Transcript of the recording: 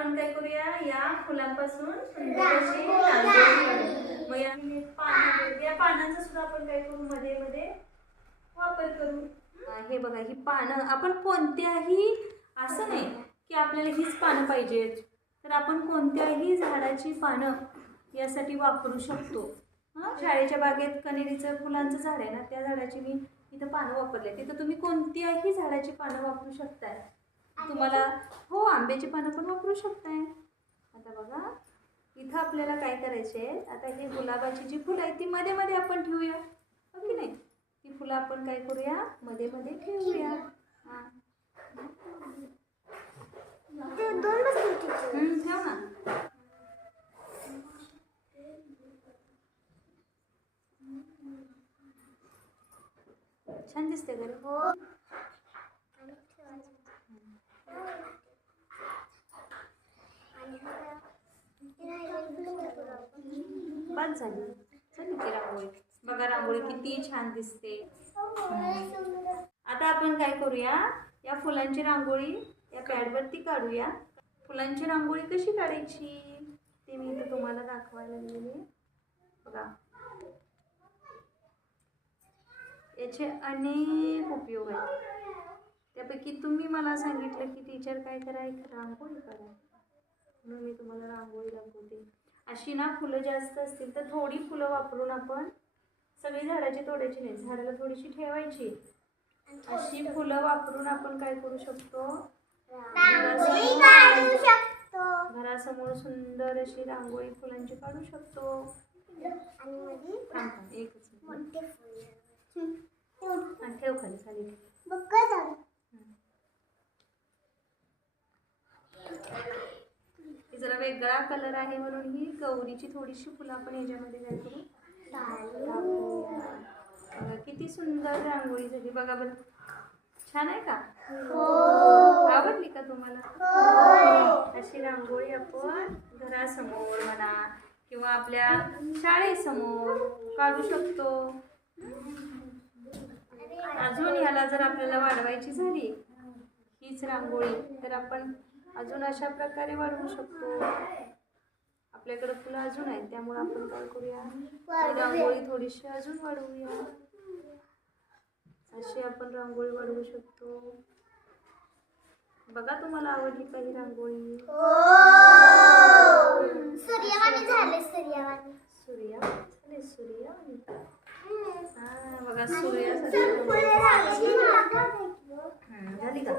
आपण काय करूया, या फुलांपासून सुंदर अशी रांगोळी काढू. मग या पानांचा सुद्धा आपण काय करू, मध्ये मध्ये वापर करू. हे बघा, ही पानं आपण कोणत्याही, असं नाही की आपल्याला हीच पानं पाहिजेत, तर आपण कोणत्याही झाडाची पानं यासाठी वापरू शकतो. शाळेच्या बागेत कण्हेरीचं फुलांचं झाड आहे ना, त्या झाडाची मी इथं पानं वापरले. तिथं तुम्ही कोणत्याही झाडाची पानं वापरू शकताय. तुम्हाला हो, आंब्याची पानं पण वापरू शकताय. आता बघा, इथं आपल्याला काय करायचे, आता हे गुलाबाची जी फुलं आहेत ती मध्ये मध्ये आपण ठेवूया, हो की नाही. ती फुलं आपण काय करूया, मध्ये मध्ये ठेवूया. ठेव ना. छान दिसते घर. बस झाली. चल की रांगोळी बघा, रांगोळी किती छान दिसते. आता आपण काय करूया, या फुलांची रांगोळी या पॅडवरती काढूया. फुलांची रांगोळी कशी काढायची ते मी इथं तुम्हाला दाखवायला लागलेली. बघा, याचे अनेक उपयोग आहेत. त्यापैकी तुम्ही मला सांगितलं की टीचर काय करा, एक रांगोळी काढा, म्हणून मी तुम्हाला रांगोळी दाखवते. अशी ना फुलं जास्त असतील तर थोडी फुलं वापरून आपण, सगळी झाडाची तोडायची नाही, झाडाला थोडीशी ठेवायची. अशी फुलं वापरून आपण काय करू शकतो, घरासमोर सुंदर अशी रांगोळी फुलांची काढू शकतो. एकच ठेव खाली खाली. जरा वेगळा कलर आहे म्हणून ही गौरीची थोडीशी फुलं आपण ह्याच्यामध्ये काय करू, किती सुंदर रांगोळी झाली बघा बरं. छान आहे का? आवडली का तुम्हाला? अशी रांगोळी आपण घरासमोर म्हणा किंवा आपल्या शाळेसमोर काढू शकतो. अजून ह्याला जर आपल्याला वाढवायची झाली हीच रांगोळी, तर आपण अजून अशा प्रकारे वाढवू शकतो. आपल्याकडे फुलं अजून आहेत, त्यामुळे आपण काय करूया, रांगोळी थोडीशी अजून वाढवूया. अशी आपण रांगोळी वाढवू शकतो. बघा, तुम्हाला आवडली का ही रांगोळी? सूर्यवाणी झाले, सूर्यवाणी बघा, सूर्यासाठी झाली का?